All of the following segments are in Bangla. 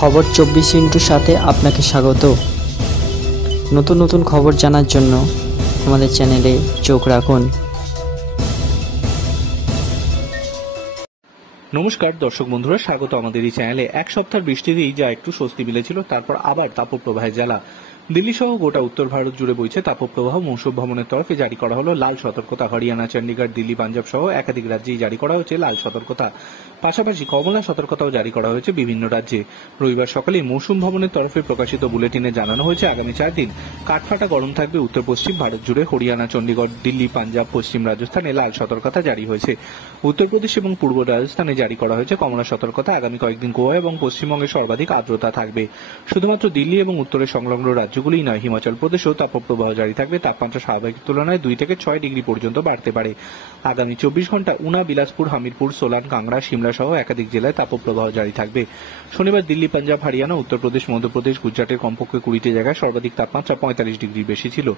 খবর 24 সাথে আপনাকে স্বাগত। নতুন নতুন খবর জানার জন্য আমাদের চ্যানেলে চোখ রাখুন। নমস্কার দর্শক বন্ধুরা, স্বাগত আমাদের এই চ্যানেলে। এক সপ্তাহের বৃষ্টিতেই যা একটু স্বস্তি মিলেছিল, তারপর আবার তাপপ্রবাহের জ্বালা। দিল্লি সহ গোটা উত্তর ভারত জুড়ে বইছে তাপপ্রবাহ। মৌসুম ভবনের তরফে জারি করা হলো লাল সতর্কতা। হরিয়ানা, চণ্ডীগড়, দিল্লি, পাঞ্জাব সহ একাধিক রাজ্যেই জারি করা হয়েছে লাল সতর্কতা। পাশাপাশি কমলা সতর্কতাও জারি করা হয়েছে বিভিন্ন রাজ্যে। রবিবার সকালে মৌসুম ভবনের তরফে প্রকাশিত বুলেটিনে জানানো হয়েছে আগামী 4 দিন কাঠফাটা গরম থাকবে উত্তর পশ্চিম ভারত জুড়ে। হরিয়ানা, চণ্ডীগড়, দিল্লি, পাঞ্জাব, পশ্চিম রাজস্থানে লাল সতর্কতা জারি হয়েছে। উত্তরপ্রদেশ এবং পূর্ব রাজস্থানে জারি করা হয়েছে কমলা সতর্কতা। আগামী কয়েকদিন গোয়া এবং পশ্চিমবঙ্গে সর্বাধিক আর্দ্রতা থাকবে। শুধুমাত্র দিল্লি এবং উত্তরের সংলগ্ন রাজ্যগুলিই নয়, হিমাচল প্রদেশেও তাপপ্রবাহ জারি থাকবে। তাপমাত্রা স্বাভাবিক তুলনায় 2 থেকে 6 ডিগ্রি পর্যন্ত বাড়তে পারে। আগামী 24 ঘন্টায় উনা, বিলাসপুর, হামিরপুর, সোলান, কাংড়া, সিমলা সহ একাধিক জেলায় তাপপ্রবাহ জারি থাকবে। শনিবার দিল্লি, পাঞ্জাব, হরিয়ানা, উত্তরপ্রদেশ, মধ্যপ্রদেশ, গুজরাটের কমপক্ষে 20টি জায়গায় সর্বাধিক তাপমাত্রা 45 ডিগ্রির বেশি ছিল।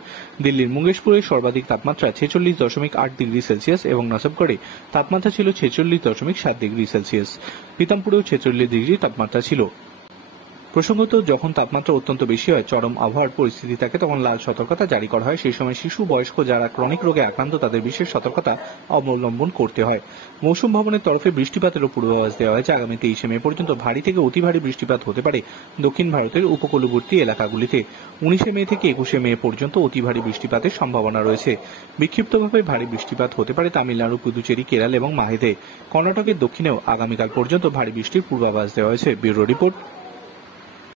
দিল্লির মুঙ্গেশপুরে সর্বাধিক তাপমাত্রা 46.8 ডিগ্রি সেলসিয়াস এবং নসবগড়ে তাপমাত্রা ছিল 46.7 ডিগ্রি সেলসিয়াস। পিতামপুরেও 46 ডিগ্রি তাপমাত্রা ছিল। প্রসঙ্গত, যখন তাপমাত্রা অত্যন্ত বেশি হয়, চরম আবহাওয়ার পরিস্থিতি থাকে, তখন লাল সতর্কতা জারি করা হয়। সেই সময় শিশু, বয়স্ক যারা ক্রনিক রোগে আক্রান্ত তাদের বিশেষ সতর্কতা অবলম্বন করতে হয়। মৌসুম ভবনের তরফে বৃষ্টিপাতেরও পূর্বাভাস দেওয়া হয়েছে। আগামী 23 মে পর্যন্ত ভারী থেকে অতি ভারী বৃষ্টিপাত হতে পারে দক্ষিণ ভারতের উপকূলবর্তী এলাকাগুলিতে। 19 মে থেকে 21 মে পর্যন্ত অতি ভারী বৃষ্টিপাতের সম্ভাবনা রয়েছে। বিক্ষিপ্তভাবে ভারী বৃষ্টিপাত হতে পারে তামিলনাড়ু, পুদুচেরি, কেরল এবং মাহেতে। কর্ণাটকের দক্ষিণেও আগামীকাল পর্যন্ত ভারী বৃষ্টির পূর্বাভাস দেওয়া হয়েছে। Bureau report,